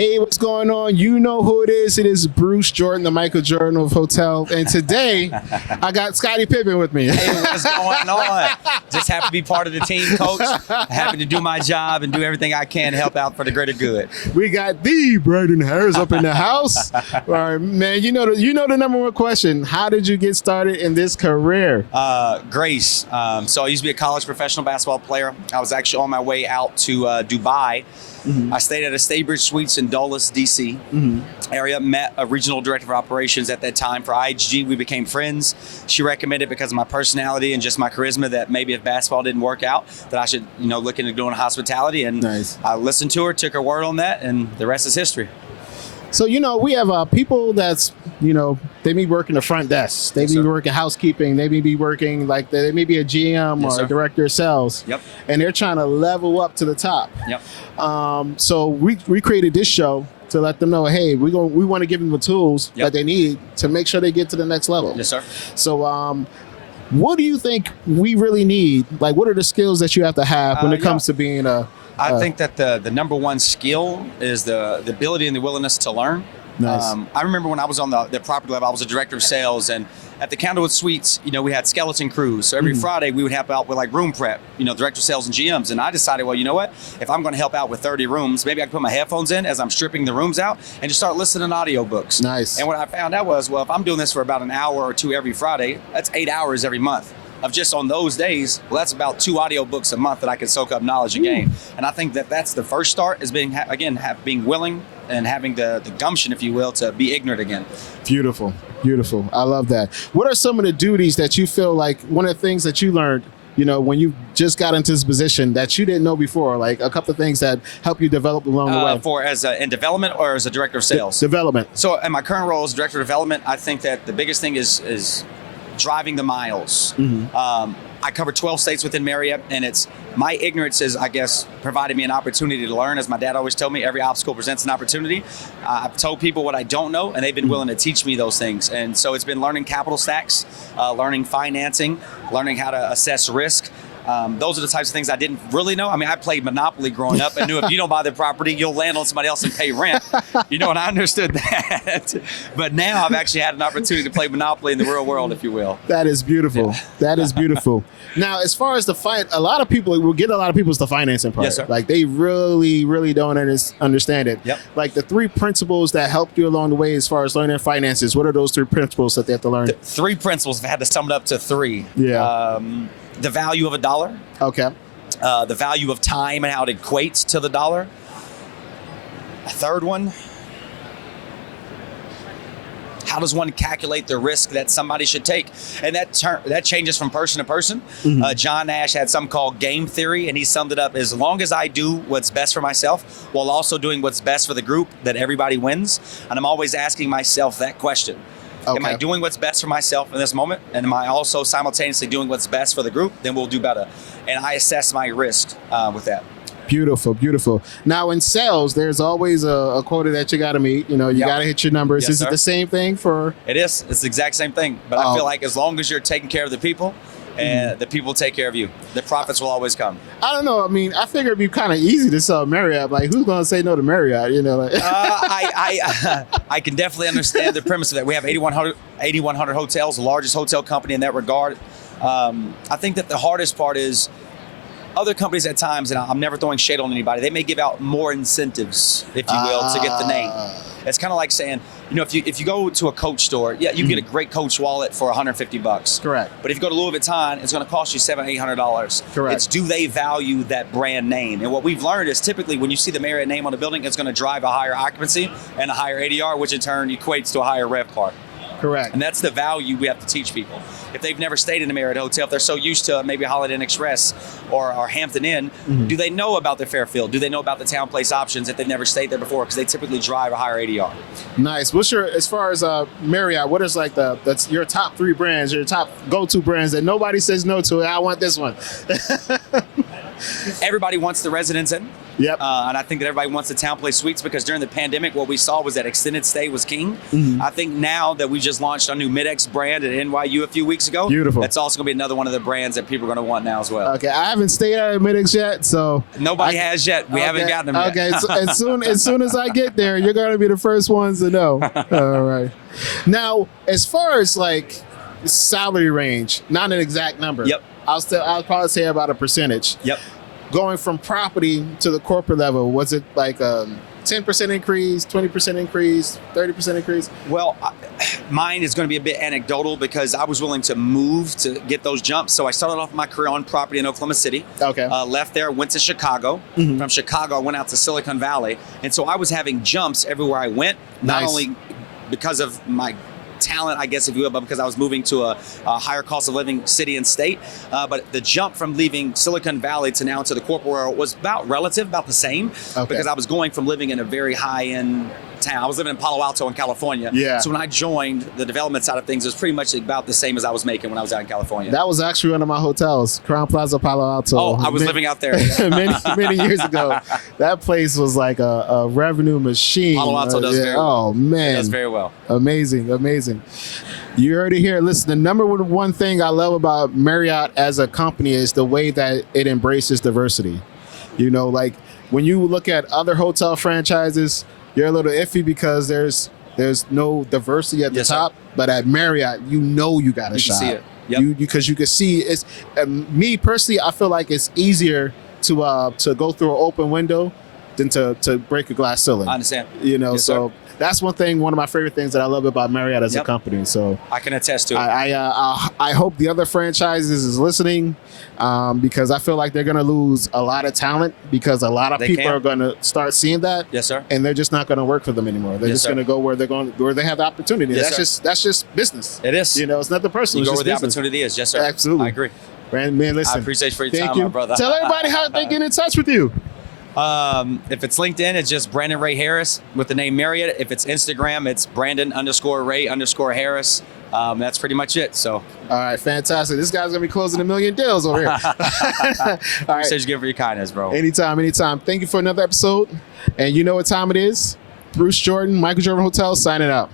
Hey, what's going on? You know who it is. It is Bruce Jordan, the Michael Jordan of hotel. And today, I got Scottie Pippen with me. Hey, what's going on? Just happy to be part of the team, coach. Happy to do my job and do everything I can to help out for the greater good. We got the Brandon Harris up in the house. All right, man, you know the number one question. How did you get started in this career? Grace. So I used to be a college professional basketball player. I was actually on my way out to Dubai. I stayed at a Staybridge Suites in Dulles, D.C. area. Met a regional director of operations at that time for IHG. We became friends. She recommended, because of my personality and just my charisma, that maybe if basketball didn't work out, that I should, look into doing hospitality. And Nice. I listened to her, took her word on that, and the rest is history. So, we have people that's, they may work in the front desk. They Yes, may sir. be working housekeeping. They may be working they may be a GM Yes, or sir. a director of sales. Yep. And they're trying to level up to the top. Yep. So we created this show to let them know, hey, we want to give them the tools Yep. that they need to make sure they get to the next level. Yes, sir. So what do you think we really need? Like, what are the skills that you have to have when it comes to being I think that the number one skill is the ability and the willingness to learn. Nice. I remember when I was on the property level, I was a director of sales, and at the Candlewood Suites, we had skeleton crews. So every Friday we would help out with like room prep, director of sales and GMs. And I decided, well, you know what? If I'm going to help out with 30 rooms, maybe I can put my headphones in as I'm stripping the rooms out and just start listening to audiobooks. Nice. And what I found out was, well, if I'm doing this for about an hour or two every Friday, that's 8 hours every month. Of just on those days, well, that's about 2 audiobooks a month that I can soak up knowledge and gain. And I think that that's the first start, is being being willing and having the gumption, if you will, to be ignorant again. Beautiful. I love that. What are some of the duties that you feel like, one of the things that you learned, when you just got into this position that you didn't know before, like a couple of things that help you develop along the way? In development or as a director of sales? Development. So in my current role as director of development, I think that the biggest thing is driving the miles. I cover 12 states within Marriott, and it's my ignorance is, I guess, provided me an opportunity to learn. As my dad always told me, every obstacle presents an opportunity. I've told people what I don't know, and they've been willing to teach me those things. And so it's been learning capital stacks, learning financing, learning how to assess risk. Those are the types of things I didn't really know. I mean, I played Monopoly growing up and knew if you don't buy the property, you'll land on somebody else and pay rent. And I understood that. But now I've actually had an opportunity to play Monopoly in the real world, if you will. That is beautiful. Yeah. That is beautiful. Now, as far as a lot of people is the financing part. Yes, sir. Like, they really, really don't understand it. Yep. Like, the 3 principles that helped you along the way as far as learning finances, what are those 3 principles that they have to learn? 3 principles, if I had to sum it up to 3. Yeah. The value of a dollar. Okay. The value of time and how it equates to the dollar. A third one, how does one calculate the risk that somebody should take? And that changes from person to person. John Nash had something called game theory, and he summed it up: as long as I do what's best for myself while also doing what's best for the group, that everybody wins. And I'm always asking myself that question. Okay. Am I doing what's best for myself in this moment? And am I also simultaneously doing what's best for the group? Then we'll do better. And I assess my risk with that. Beautiful. Now, in sales, there's always a quota that you got to meet. You got to hit your numbers. Yes, Is it sir. the same thing for? It is. It's the exact same thing. But I feel like as long as you're taking care of the people, and the people take care of you, the profits will always come. I don't know. I mean, I figure it'd be kind of easy to sell Marriott. Like, who's going to say no to Marriott? I can definitely understand the premise of that. We have 8,100 hotels, the largest hotel company in that regard. I think that the hardest part is other companies at times, and I'm never throwing shade on anybody, they may give out more incentives, if you will, to get the name. It's kind of like saying, if you go to a Coach store, yeah, you get a great Coach wallet for $150. Correct. But if you go to Louis Vuitton, it's going to cost you $700-800. Correct. It's, do they value that brand name? And what we've learned is typically when you see the Marriott name on the building, it's going to drive a higher occupancy and a higher ADR, which in turn equates to a higher RevPAR. Correct. And that's the value we have to teach people. If they've never stayed in a Marriott hotel, if they're so used to maybe a Holiday Inn Express or Hampton Inn, do they know about the Fairfield? Do they know about the Town Place options if they've never stayed there before? Because they typically drive a higher ADR. Nice. What's as far as Marriott, what is like that's your top 3 brands, your top go-to brands that nobody says no to? I want this one. Everybody wants the Residence Inn. Yep. And I think that everybody wants the town place suites because during the pandemic, what we saw was that extended stay was king. I think now that we just launched our new Mid-X brand at NYU a few weeks ago, Beautiful. that's also going to be another one of the brands that people are going to want now as well. Okay, I haven't stayed at Mid-X yet, so Nobody has yet. We haven't gotten them yet. Okay, so as soon as I get there, you're going to be the first ones to know. All right. Now, as far as like salary range, not an exact number. Yep. I'll probably say about a percentage. Yep. Going from property to the corporate level, was it like a 10% increase, 20% increase, 30% increase? Well, mine is going to be a bit anecdotal because I was willing to move to get those jumps. So I started off my career on property in Oklahoma City. Okay. Left there, went to Chicago. From Chicago, I went out to Silicon Valley. And so I was having jumps everywhere I went, not only because of my talent, I guess, if you will, but because I was moving to a higher cost of living city and state. But the jump from leaving Silicon Valley to now to the corporate world was about the same, because I was going from living in a very high-end town. I was living in Palo Alto in California. Yeah. So when I joined the development side of things, it was pretty much about the same as I was making when I was out in California. That was actually one of my hotels, Crown Plaza, Palo Alto. Oh, I was living out there. many years ago. That place was like a revenue machine. Palo Alto does very well. Oh, man. It does very well. Amazing. You heard it here. Listen, the number one thing I love about Marriott as a company is the way that it embraces diversity. You know, like when you look at other hotel franchises, you're a little iffy because there's no diversity at the top. But at Marriott, you got a shot. You can see it. Yep. Because you can see it's. Me personally, I feel like it's easier to go through an open window than to break a glass ceiling. I understand. You know, Yes, so sir. that's one of my favorite things that I love about Marriott as a company. So I can attest to it. I hope the other franchises is listening, because I feel like they're going to lose a lot of talent because a lot of people are going to start seeing that. Yes, sir. And they're just not going to work for them anymore. They're just going to go where they have the opportunity. Yes, That's just business. It is. You know, it's nothing personal. You It's go where just the business. opportunity is. Yes, sir. Absolutely. I agree. Man, listen. I appreciate you for your Thank time, you. my brother. Tell everybody how they get in touch with you. If it's LinkedIn, it's just Brandon Ray Harris with the name Marriott. If it's Instagram, it's Brandon_Ray_Harris. That's pretty much it. So, all right, fantastic. This guy's gonna be closing 1 million deals over here. All right, appreciate you giving for your kindness, bro. anytime. Thank you for another episode. And you know what time it is. Bruce Jordan, Michael Jordan Hotel, signing out.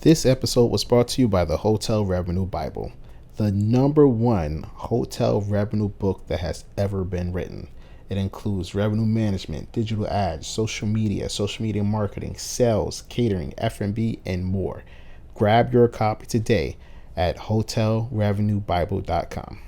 This episode was brought to you by the Hotel Revenue Bible, the #1 hotel revenue book that has ever been written. It includes revenue management, digital ads, social media marketing, sales, catering, F&B, and more. Grab your copy today at hotelrevenuebible.com.